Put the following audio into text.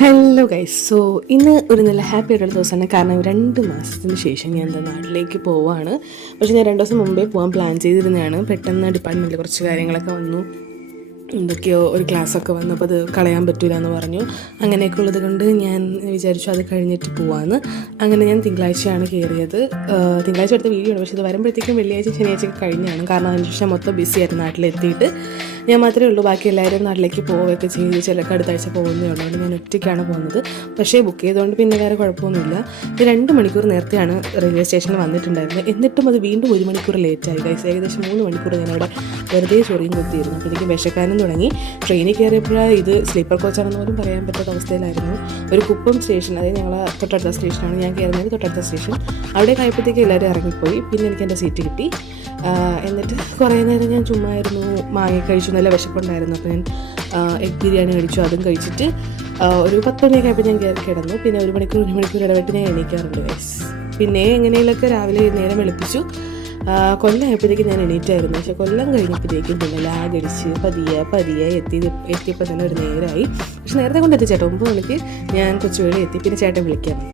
Hello guys. So ഇന്ന് ഒരു നല്ല ഹാപ്പി ആയിട്ടുള്ള ദിവസമാണ്. കാരണം 2 മാസത്തിന് ശേഷം ഞാൻ എൻ്റെ നാട്ടിലേക്ക് പോവാണ്. പക്ഷേ ഞാൻ 2 ദിവസം മുമ്പേ പോകാൻ പ്ലാൻ ചെയ്തിരുന്നതാണ്. പെട്ടെന്ന് ഡിപ്പാർട്ട്മെൻറ്റിൽ കുറച്ച് കാര്യങ്ങളൊക്കെ വന്നു, എന്തൊക്കെയോ ഒരു ക്ലാസ്സൊക്കെ വന്നു. അപ്പോൾ അത് കളയാൻ പറ്റില്ല എന്ന് പറഞ്ഞു. അങ്ങനെയൊക്കെ ഉള്ളത് കൊണ്ട് ഞാൻ വിചാരിച്ചു അത് കഴിഞ്ഞിട്ട് പോവാമെന്ന്. അങ്ങനെ ഞാൻ തിങ്കളാഴ്ചയാണ് കയറിയത്. തിങ്കളാഴ്ച എടുത്ത വീഡിയോ ആണ്, പക്ഷേ ഇത് വരുമ്പോഴത്തേക്കും വെള്ളിയാഴ്ച ശനിയാഴ്ചയൊക്കെ കഴിഞ്ഞാണ്. കാരണം അതിന് ശേഷം മൊത്തം ബിസി ആയിരുന്നു. നാട്ടിലെത്തിയിട്ട് ഞാൻ മാത്രമേ ഉള്ളൂ, ബാക്കി എല്ലാവരും നാട്ടിലേക്ക് പോവുകയൊക്കെ ചെയ്ത് ചിലർക്ക് അടുത്ത ആഴ്ച പോകുന്നേ ഉള്ളൂ. അതുകൊണ്ട് ഞാൻ ഒറ്റയ്ക്കാണ് പോകുന്നത്. പക്ഷേ ബുക്ക് ചെയ്തുകൊണ്ട് പിന്നെ വേറെ കുഴപ്പമൊന്നുമില്ല. 2 മണിക്കൂർ നേരത്തെയാണ് റെയിൽവേ സ്റ്റേഷനിൽ വന്നിട്ടുണ്ടായിരുന്നത്. എന്നിട്ടും അത് വീണ്ടും 1 മണിക്കൂർ ലേറ്റായി ഗൈസ്. ഏകദേശം 3 മണിക്കൂർ ഞാനവിടെ വെറുതെ ചൊറിയും കുത്തിയിരുന്നു. അപ്പോഴേക്കും വിശക്കാനും തുടങ്ങി. ട്രെയിനിൽ കയറിയപ്പോഴാണ് ഇത് സ്ലീപ്പർ കോച്ചാണെന്ന് പോലും പറയാൻ പറ്റാത്ത അവസ്ഥയിലായിരുന്നു. ഒരു കുപ്പം സ്റ്റേഷൻ, അതായത് ഞങ്ങൾ തൊട്ടടുത്ത സ്റ്റേഷനാണ്, ഞാൻ കയറുന്നത് തൊട്ടടുത്ത സ്റ്റേഷൻ. അവിടെ കഴിയുമ്പോഴത്തേക്ക് എല്ലാവരും ഇറങ്ങിപ്പോയി. പിന്നെ എനിക്ക് എൻ്റെ സീറ്റ് കിട്ടി. എന്നിട്ട് കുറേ നേരം ഞാൻ ചുമ്മായിരുന്നു, മാങ്ങ കഴിച്ചു, നല്ല വിശപ്പുണ്ടായിരുന്നു. അപ്പോൾ ഞാൻ എഗ് ബിരിയാണി കഴിച്ചു. അതും കഴിച്ചിട്ട് ഒരു 10 മണിയൊക്കെ ആയപ്പോൾ ഞാൻ കയറി കിടന്നു. പിന്നെ 1 മണിക്കൂർ ഇടവിട്ട് ഞാൻ എണീക്കാറുണ്ട് ഗൈസ്. പിന്നെ എങ്ങനെയൊക്കെ രാവിലെ നേരം വെളുപ്പിച്ചു. കൊല്ലമായപ്പോഴത്തേക്കും ഞാൻ എണീറ്റായിരുന്നു. പക്ഷേ കൊല്ലം കഴിഞ്ഞപ്പോഴത്തേക്കും പിന്നെ ലാഗ് അടിച്ച് പതിയെ എത്തിയപ്പോൾ തന്നെ ഒരു നേരമായി. പക്ഷെ നേരത്തെ കൊണ്ട് എത്തി ചേട്ടാ, 9 മണിക്ക് ഞാൻ കൊച്ചുവേളി എത്തി. പിന്നെ ചേട്ടൻ വിളിക്കാൻ